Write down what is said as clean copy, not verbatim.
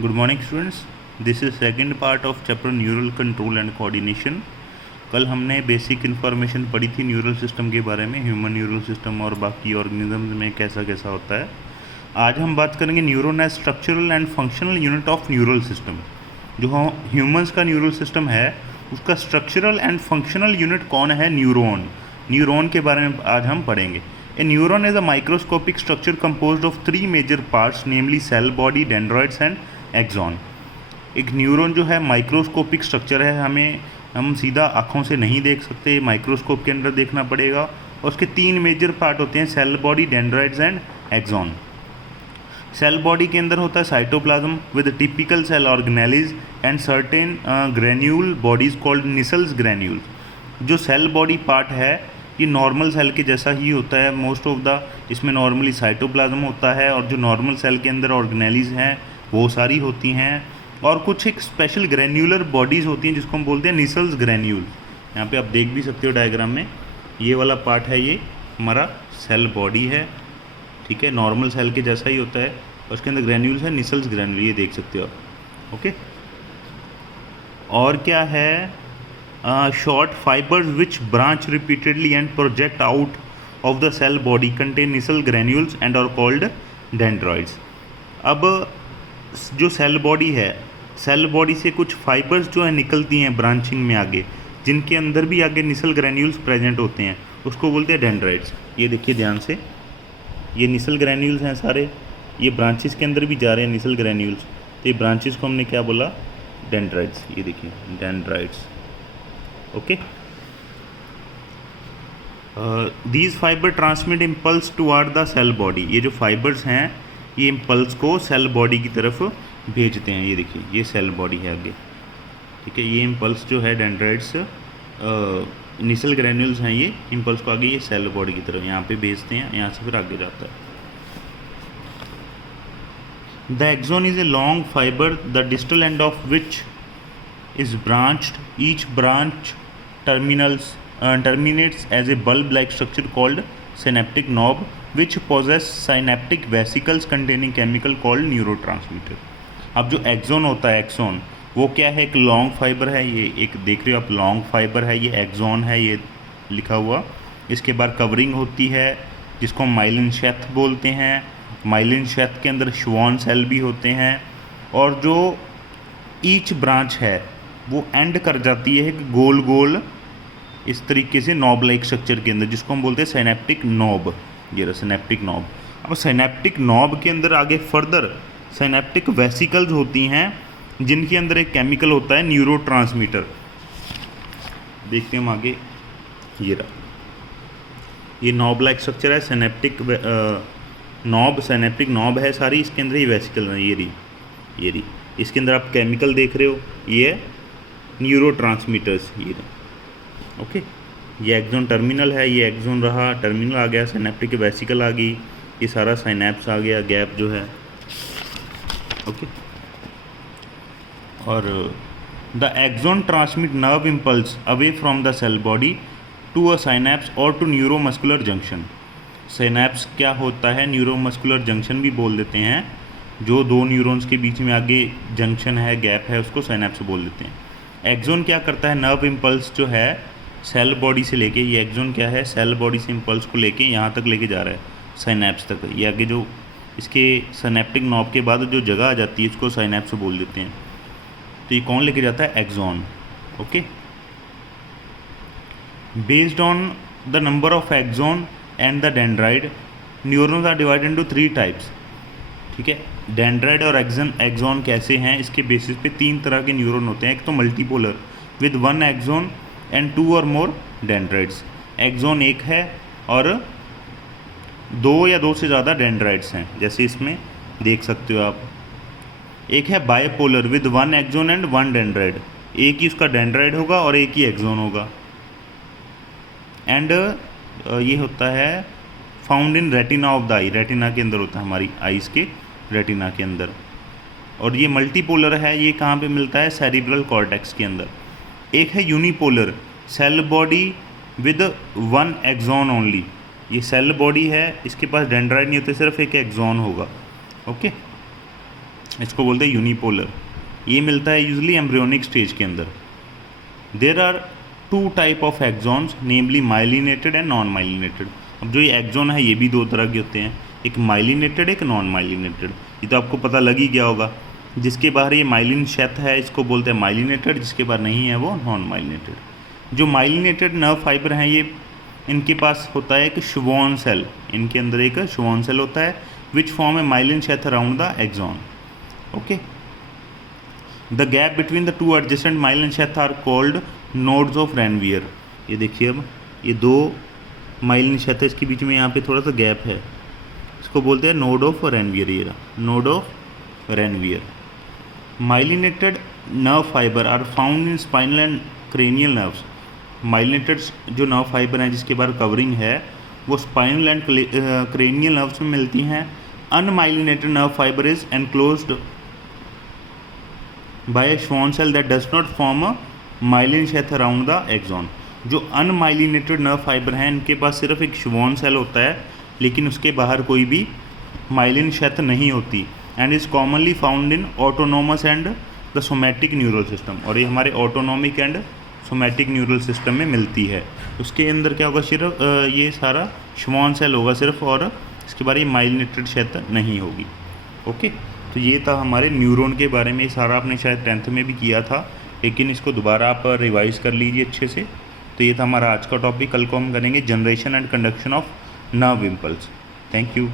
Good morning students, this is second part of chapter neural control and coordination. कल हमने basic information पढ़ी थी neural system के बारे में, ह्यूमन न्यूरल सिस्टम और बाकी ऑर्गेनिज्म में कैसा कैसा होता है। आज हम बात करेंगे neuron as structural and functional unit of neural system. जो ह्यूमंस का न्यूरल सिस्टम है उसका स्ट्रक्चरल एंड फंक्शनल यूनिट कौन है? न्यूरॉन। न्यूरॉन के बारे में आज हम पढ़ेंगे। A neuron is a microscopic structure composed of 3 major parts, namely cell body, dendroids and axon. एक न्यूरॉन जो है माइक्रोस्कोपिक स्ट्रक्चर है, हम सीधा आँखों से नहीं देख सकते, माइक्रोस्कोप के अंदर देखना पड़ेगा। और उसके 3 मेजर पार्ट होते हैं, cell body, dendroids and axon. Cell body के अंदर होता है cytoplasm with typical cell organelles and certain granule bodies called Nissl's granule. जो सेल बॉडी पार्ट है ये नॉर्मल सेल के जैसा ही होता है मोस्ट ऑफ द, इसमें नॉर्मली साइटोप्लाज्म होता है और जो नॉर्मल सेल के अंदर ऑर्गेनेलिज हैं वो सारी होती हैं, और कुछ एक स्पेशल ग्रेन्यूलर बॉडीज़ होती हैं जिसको हम बोलते हैं निसल्स ग्रेन्यूल। यहाँ पे आप देख भी सकते हो डायग्राम में, ये वाला पार्ट है, ये हमारा सेल बॉडी है, ठीक है, नॉर्मल सेल के जैसा ही होता है, और उसके अंदर ग्रेन्यूल्स है, निसल्स ग्रेन्यूल, ये देख सकते हो आप। ओके, और क्या है? Short fibres which branch repeatedly and project out of the cell body contain Nissl granules and are called dendroids. अब जो सेल बॉडी है, सेल बॉडी से कुछ फाइबर्स जो है निकलती हैं ब्रांचिंग में आगे, जिनके अंदर भी आगे निसल ग्रेन्यूल्स प्रेजेंट होते हैं, उसको बोलते हैं डेंड्रॉइड्स। ये देखिए ध्यान से, ये निसल ग्रेन्यूल्स हैं सारे, ये ब्रांचेस के अंदर भी जा रहे हैं निसल ग्रेन्यूल्स, तो ये ब्रांचेस को हमने क्या बोला? डेंड्रॉइड्स। ये देखिए dendroids. Okay, these fibre transmit impulse toward the cell body. ये जो फाइबर्स हैं ये इम्पल्स को सेल बॉडी की तरफ भेजते हैं। ये देखिए, ये सेल बॉडी है आगे, ठीक है, ये इम्पल्स जो है डेंड्रॉइड्स, निसल ग्रेन्यूल्स हैं, ये इम्पल्स को आगे ये सेल बॉडी की तरफ यहाँ पे भेजते हैं, यहाँ से फिर आगे जाता है। The axon is a long fibre the distal end of which is branched. Each branch terminates as a bulb-like structure called synaptic knob, which possess synaptic vesicles containing chemical called neurotransmitter. अब जो axon होता है, axon वो क्या है? एक long fibre है, ये एक देख रहे हो आप, लॉन्ग फाइबर है, ये एक्सॉन है, ये लिखा हुआ। इसके बाद कवरिंग होती है जिसको हम माइलिन शेथ बोलते हैं। माइलिन शेथ के अंदर श्वान सेल भी होते हैं, और जो ईच ब्रांच है वो एंड कर जाती है एक गोल गोल इस तरीके से नॉब लाइक स्ट्रक्चर के अंदर, जिसको हम बोलते हैं सिनेप्टिक नॉब। ये रहा सिनेप्टिक नॉब। अब सिनेप्टिक नॉब के अंदर आगे फर्दर सिनेप्टिक वेसिकल्स होती हैं जिनके अंदर एक केमिकल होता है न्यूरोट्रांसमीटर। देखते हैं हम आगे, ये रहा, ये नॉब लाइक स्ट्रक्चर है, सिनेप्टिक नॉब, सिनेप्टिक नॉब है सारी, इसके अंदर ही वेसिकल है, ये रही, इसके अंदर आप केमिकल देख रहे हो, ये न्यूरोट्रांसमीटर्स, ये ओके। ये एक्सॉन टर्मिनल है, ये एक्सॉन रहा, टर्मिनल आ गया, सिनेप्टिक वेसिकल आ गई, ये सारा साइनेप्स आ गया, गैप जो है, ओके। और the axon transmit nerve impulse away from the cell body to a synapse और टू न्यूरोमस्कुलर जंक्शन। साइनेप्स क्या होता है? न्यूरोमस्कुलर जंक्शन भी बोल देते हैं। जो दो न्यूरॉन्स के बीच में आगे जंक्शन है, गैप है, उसको साइनेप्स बोल देते हैं। एक्सॉन क्या करता है? नर्व इम्पल्स जो है सेल बॉडी से लेके, ये एक्सॉन क्या है? सेल बॉडी से इम्पल्स को लेके यहाँ तक लेके जा रहा है, साइनेप्स तक। ये आगे जो इसके सिनेप्टिक नॉब के बाद जो जगह आ जाती है इसको साइनेप्स बोल देते हैं। तो ये कौन लेके जाता है? Axon. Okay, based on the number of axon and the dendrite, neurons are divided into 3 types, ठीक है। डेंड्राइड और एक्सॉन कैसे हैं? इसके बेसिस पे 3 तरह के न्यूरॉन होते हैं। एक तो मल्टीपोलर विद 1 एक्सॉन एंड 2 और मोर डेंड्राइड्स। एक्सॉन एक है और 2 या 2 से ज़्यादा डेंड्राइड्स हैं, जैसे इसमें देख सकते हो आप। एक है bipolar with 1 axon and 1 dendrite, एक ही उसका डेंड्राइड होगा और एक ही एक्सॉन होगा। एंड ये होता है found in retina of the I, retina के अंदर होता है, हमारी आइज़ के रेटिना के अंदर। और ये मल्टीपोलर है, ये कहाँ पे मिलता है? सेरिब्रल कॉर्टेक्स के अंदर। एक है unipolar, cell body with 1 axon only, ये सेल बॉडी है, इसके पास डेंड्राइड नहीं होते, सिर्फ एक एक्सॉन होगा, ओके। इसको बोलते हैं यूनिपोलर। ये मिलता है यूजली एम्ब्रियोनिक स्टेज के अंदर। There are 2 type of axons, namely myelinated and non myelinated. अब जो ये एक्सॉन है ये भी 2 तरह के होते हैं, एक माइलिनेटेड एक नॉन माइलिनेटेड। ये तो आपको पता लग ही गया होगा। जिसके बाहर ये माइलिन शेथ है इसको बोलते हैं माइलिनेटेड, जिसके बाहर नहीं है वो नॉन माइलिनेटेड। जो माइलिनेटेड नर्व फाइबर हैं ये इनके पास होता है एक श्वॉन सेल, इनके अंदर एक श्वॉन सेल होता है which form a myelin sheath around the axon. Okay, the gap between the 2 adjacent myelin sheath are called nodes of Ranvier. ये देखिए, अब ये 2 माइलिन शेथ है, इसके बीच में यहाँ पे थोड़ा सा गैप है, इसको बोलते हैं नोड ऑफ रेनवियर। ये रहा node of Ranvier. Myelinated nerve fibre are found in spinal and cranial nerves. Myelinated जो नर्व फाइबर हैं जिसके बाहर कवरिंग है वो स्पाइनल एंड क्रेनियल नर्व्स में मिलती हैं। Unmyelinated nerve fibre is enclosed by a Schwann cell that does not form a myelin sheath around the axon. जो अनमाइलिनेटेड नर्व फाइबर हैं इनके पास सिर्फ एक श्वॉन सेल होता है, लेकिन उसके बाहर कोई भी माइलिन शेथ नहीं होती, and is commonly found in autonomous and the somatic neural system. और ये हमारे autonomic and somatic neural system में मिलती है। उसके अंदर क्या होगा, सिर्फ ये सारा श्वॉन सेल होगा सिर्फ, और इसके बारे में माइलिनेटेड शेथ नहीं होगी। ओके, तो ये था हमारे न्यूरॉन के बारे में। ये सारा आपने शायद 10th में भी किया था, लेकिन इसको दोबारा आप रिवाइज कर लीजिए अच्छे से। तो ये था हमारा आज का टॉपिक। कल को हम करेंगे generation and conduction of nerve impulse. Thank you.